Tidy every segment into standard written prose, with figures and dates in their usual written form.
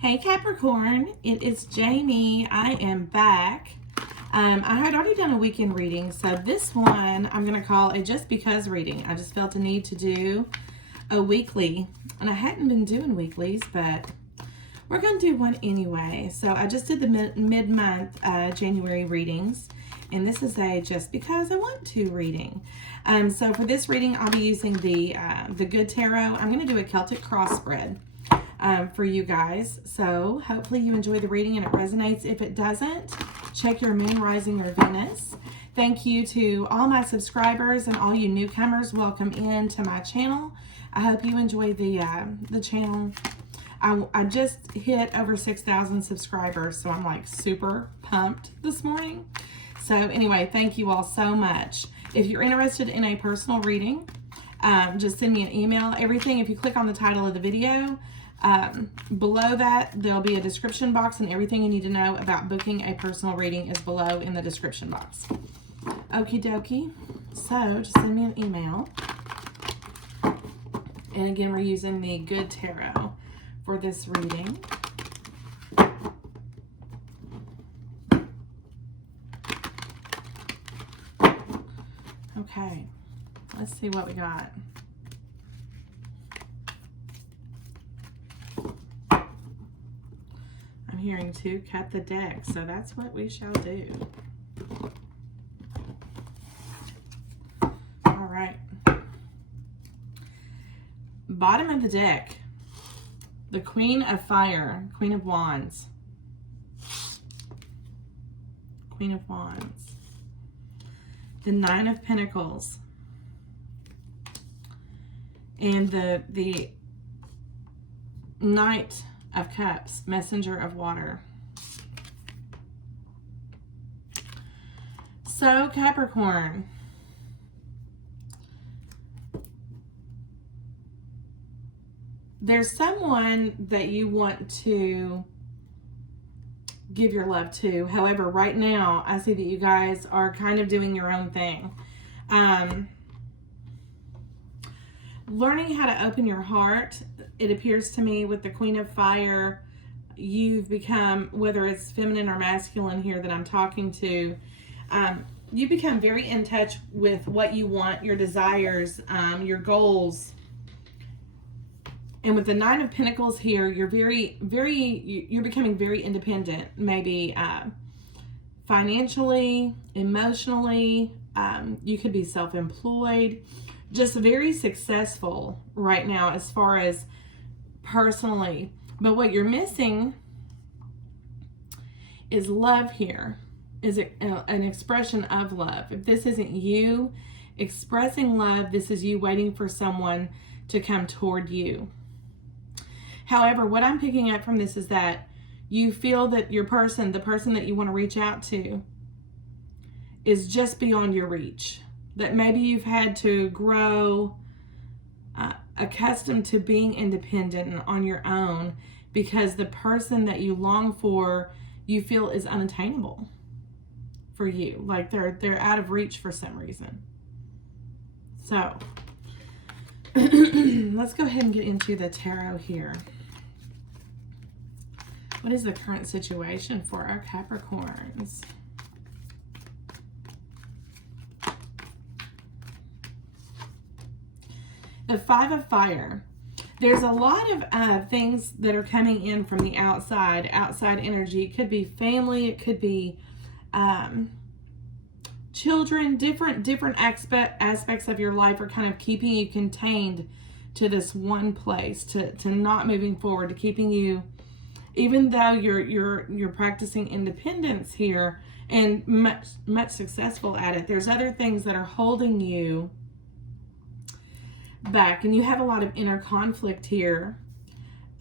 Hey Capricorn, it is Jamie. I am back. I had already done a weekend reading, so this one I'm going to call a just because reading. I just felt a need to do a weekly, and I hadn't been doing weeklies, but we're going to do one anyway. So I just did the mid-month January readings, and this is a just because I want to reading. So for this reading, I'll be using the Good Tarot. I'm going to do a Celtic cross spread for you guys. So hopefully you enjoy the reading and it resonates. If it doesn't, check your moon, rising, or Venus. Thank you to all my subscribers and all you newcomers. Welcome in to my channel. I hope you enjoy the channel. I just hit over 6,000 subscribers, so I'm like super pumped this morning. So anyway, thank you all so much. If you're interested in a personal reading, just send me an email. Everything, if you click on the title of the video, below that there'll be a description box, and everything you need to know about booking a personal reading is below in the description box. Okie dokie. So just send me an email. And again, we're using the Good Tarot for this reading. Okay, let's see what we got. I'm hearing to cut the deck, so that's what we shall do. All right. Bottom of the deck, the Queen of Fire, Queen of Wands. Queen of Wands. The Nine of Pentacles. And the Knight of Cups, Messenger of Water. So Capricorn, there's someone that you want to give your love to. However, right now I see that you guys are kind of doing your own thing. Learning how to open your heart. It appears to me with the Queen of Fire, you've become, whether it's feminine or masculine here that I'm talking to, you become very in touch with what you want, your desires, your goals. And with the Nine of Pentacles here, you're you're becoming very independent, maybe financially, emotionally. You could be self-employed, just very successful right now as far as personally. But what you're missing is love here, is an expression of love. If this isn't you expressing love, this is you waiting for someone to come toward you. However, what I'm picking up from this is that you feel that your person, the person that you want to reach out to, is just beyond your reach. That maybe you've had to grow accustomed to being independent and on your own because the person that you long for, you feel is unattainable for you. Like they're out of reach for some reason. So let's go ahead and get into the tarot here. What is the current situation for our Capricorns? The Five of Fire. There's a lot of things that are coming in from the outside energy. It could be family, it could be children, different aspects of your life are kind of keeping you contained to this one place, to not moving forward, to keeping you, even though you're practicing independence here and much successful at it, there's other things that are holding you back, and you have a lot of inner conflict here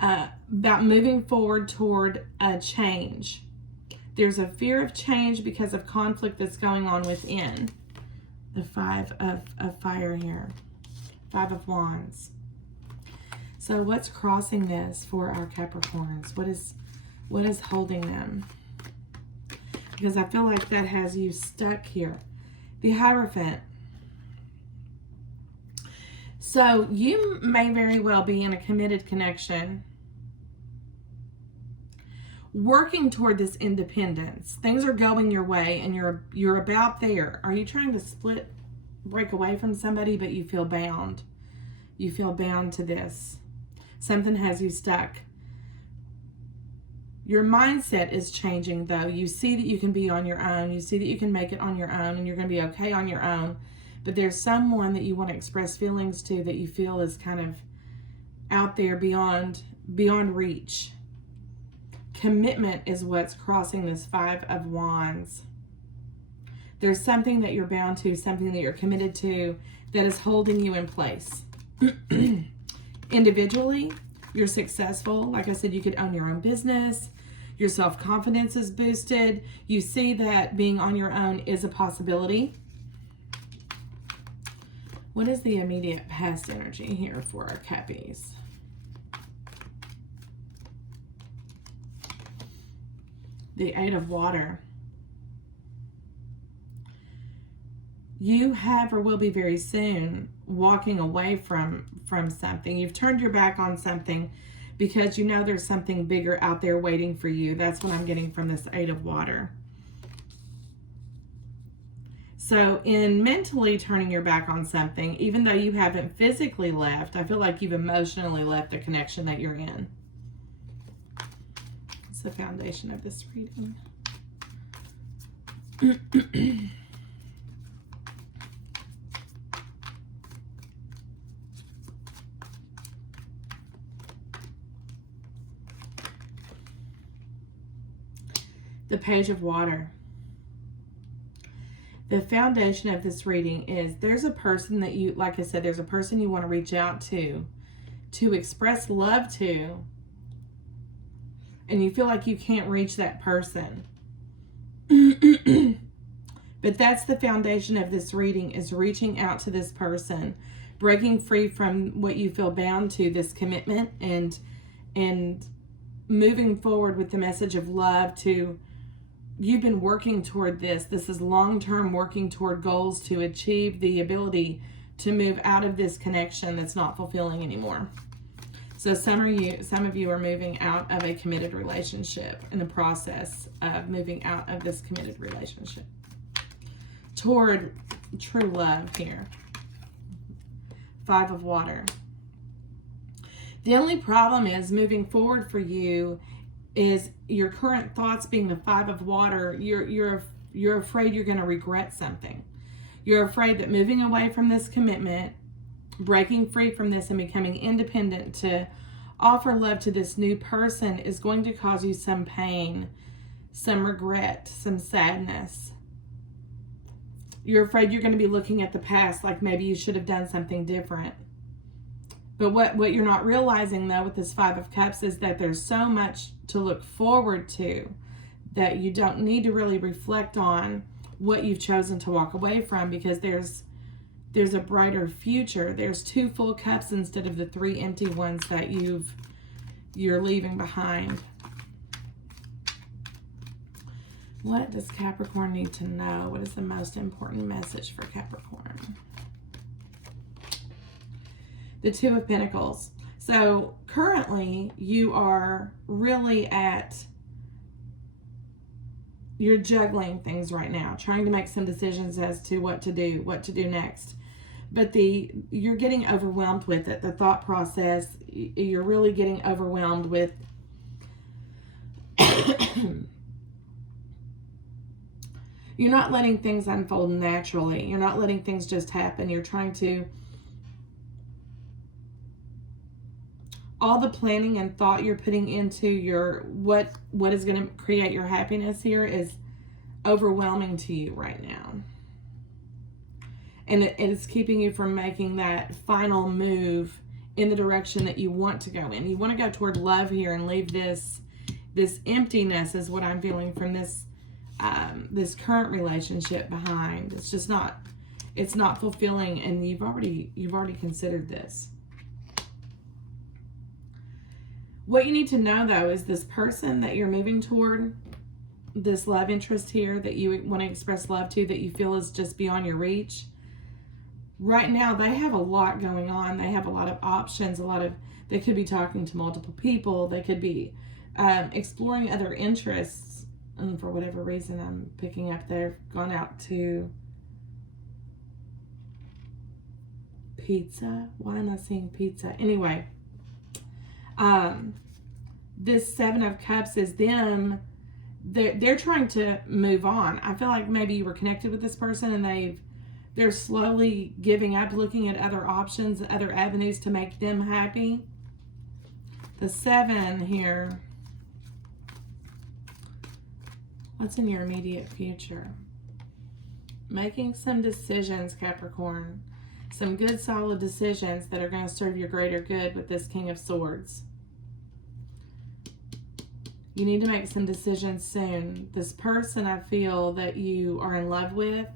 about moving forward toward a change. There's a fear of change because of conflict that's going on within. The Five of Fire here. Five of Wands. So what's crossing this for our Capricorns? What is holding them? Because I feel like that has you stuck here. The Hierophant. So you may very well be in a committed connection working toward this independence. Things are going your way and you're about there. Are you trying to break away from somebody, but you feel bound? You feel bound to this. Something has you stuck. Your mindset is changing, though. You see that you can be on your own. You see that you can make it on your own, and you're going to be okay on your own. But there's someone that you want to express feelings to that you feel is kind of out there beyond reach. Commitment is what's crossing this Five of Wands. There's something that you're bound to, something that you're committed to that is holding you in place. Individually, you're successful. Like I said, you could own your own business. Your self-confidence is boosted. You see that being on your own is a possibility. What is the immediate past energy here for our Cappies? The Eight of Water. You have or will be very soon walking away from something. You've turned your back on something because you know there's something bigger out there waiting for you. That's what I'm getting from this Eight of Water. So in mentally turning your back on something, even though you haven't physically left, I feel like you've emotionally left the connection that you're in. What's the foundation of this reading? The Page of Water. The foundation of this reading is there's a person that you, like I said, there's a person you want to reach out to express love to, and you feel like you can't reach that person. But that's the foundation of this reading, is reaching out to this person, breaking free from what you feel bound to, this commitment, and moving forward with the message of love to. You've been working toward this. This is long-term, working toward goals to achieve the ability to move out of this connection that's not fulfilling anymore. So some of you are moving out of a committed relationship, in the process of moving out of this committed relationship toward true love here. Five of Water. The only problem is moving forward for you is your current thoughts being the Five of Water. You're afraid you're going to regret something. You're afraid that moving away from this commitment, breaking free from this and becoming independent to offer love to this new person is going to cause you some pain, some regret, some sadness. You're afraid you're going to be looking at the past like maybe you should have done something different. But what you're not realizing, though, with this Five of Cups is that there's so much to look forward to that you don't need to really reflect on what you've chosen to walk away from, because there's a brighter future. There's 2 full cups instead of the 3 empty ones that you're leaving behind. What does Capricorn need to know? What is the most important message for Capricorn? The Two of Pentacles. So currently you are really you're juggling things right now, trying to make some decisions as to what to do next. But you're getting overwhelmed with it. The thought process, you're really getting overwhelmed with you're not letting things unfold naturally. You're not letting things just happen. You're trying to all the planning and thought you're putting into what is going to create your happiness here is overwhelming to you right now. And it's keeping you from making that final move in the direction that you want to go in. You want to go toward love here and leave this emptiness, is what I'm feeling from this current relationship behind. It's just it's not fulfilling, and you've already considered this. What you need to know, though, is this person that you're moving toward, this love interest here that you want to express love to, that you feel is just beyond your reach. Right now, they have a lot going on. They have a lot of options, they could be talking to multiple people. They could be exploring other interests. And for whatever reason, I'm picking up they've gone out to pizza. Why am I seeing pizza? Anyway, this Seven of Cups is them. They're trying to move on. I feel like maybe you were connected with this person and they're slowly giving up, looking at other options, other avenues to make them happy. The 7 here. What's in your immediate future? Making some decisions, Capricorn. Some good, solid decisions that are going to serve your greater good with this King of Swords. You need to make some decisions soon. This person I feel that you are in love with,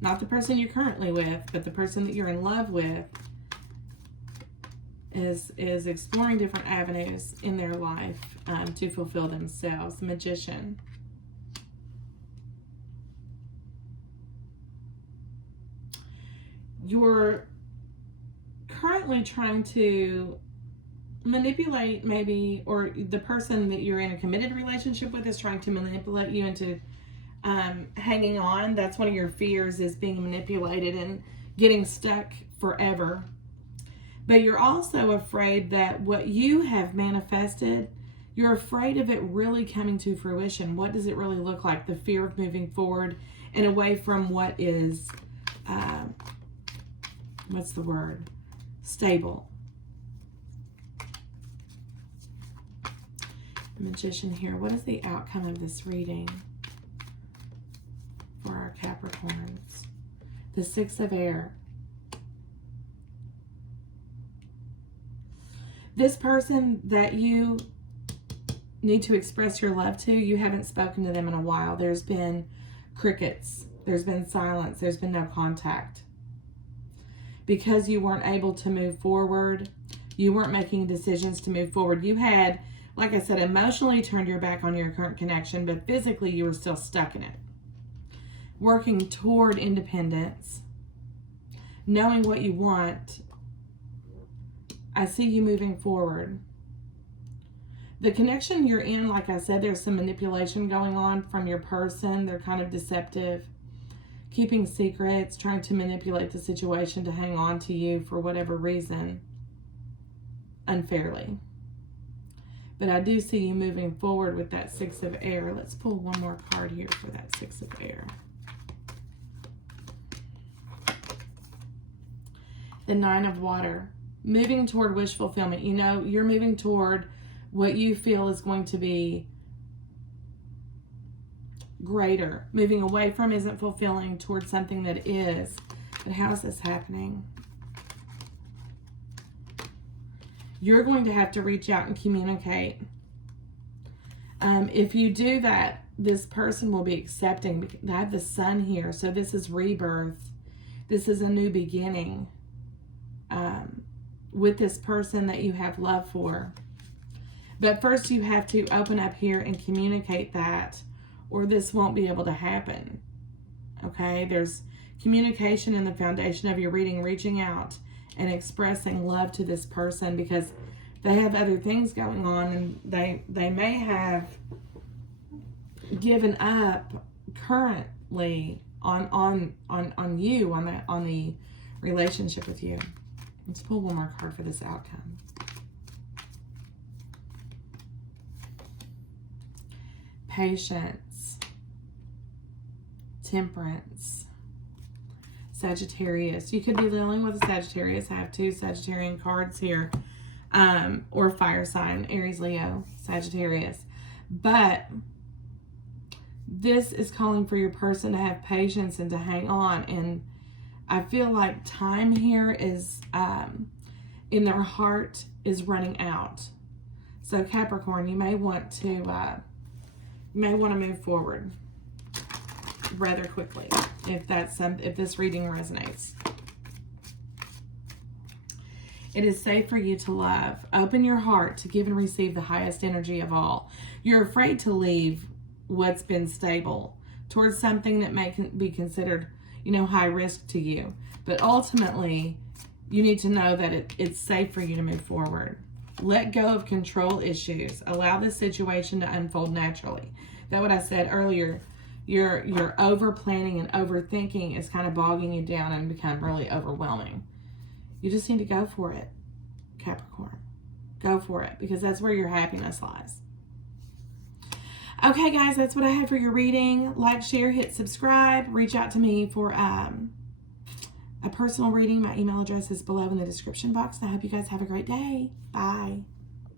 not the person you're currently with, but the person that you're in love with, is exploring different avenues in their life to fulfill themselves. Magician. You're currently trying to manipulate maybe, or the person that you're in a committed relationship with is trying to manipulate you into hanging on. That's one of your fears, is being manipulated and getting stuck forever. But you're also afraid that what you have manifested, you're afraid of it really coming to fruition. What does it really look like? The fear of moving forward and away from what is, what's the word? Stable. The Magician here. What is the outcome of this reading for our Capricorns? The 6 of Air. This person that you need to express your love to, you haven't spoken to them in a while. There's been crickets. There's been silence. There's been no contact. Because you weren't able to move forward, you weren't making decisions to move forward. You had, like I said, emotionally turned your back on your current connection, but physically you were still stuck in it. Working toward independence, knowing what you want. I see you moving forward. The connection you're in, like I said, there's some manipulation going on from your person. They're kind of deceptive, keeping secrets, trying to manipulate the situation to hang on to you for whatever reason, unfairly. But I do see you moving forward with that 6 of Air. Let's pull one more card here for that 6 of Air. The 9 of Water. Moving toward wish fulfillment. You know, you're moving toward what you feel is going to be greater. Moving away from isn't fulfilling towards something that is. But how is this happening? You're going to have to reach out and communicate. If you do that, this person will be accepting. I have the Sun here, so this is rebirth. This is a new beginning with this person that you have love for. But first you have to open up here and communicate that, or this won't be able to happen. Okay, there's communication in the foundation of your reading, reaching out and expressing love to this person because they have other things going on, and they may have given up currently on you, on the relationship with you. Let's pull one more card for this outcome. Patience, Temperance, Sagittarius. You could be dealing with a Sagittarius. I have 2 Sagittarian cards here. Or fire sign, Aries, Leo, Sagittarius. But this is calling for your person to have patience and to hang on. And I feel like time here is, in their heart, is running out. So Capricorn, you may want to move forward rather quickly if this reading resonates. It is safe for you to love. Open your heart to give and receive the highest energy of all. You're afraid to leave what's been stable towards something that may be considered, high risk to you. But ultimately, you need to know that it's safe for you to move forward. Let go of control issues. Allow this situation to unfold naturally. That's what I said earlier. Your over planning and overthinking is kind of bogging you down and become really overwhelming. You just need to go for it, Capricorn. Go for it, because that's where your happiness lies. Okay, guys, that's what I had for your reading. Like, share, hit subscribe. Reach out to me for a personal reading. My email address is below in the description box. I hope you guys have a great day. Bye.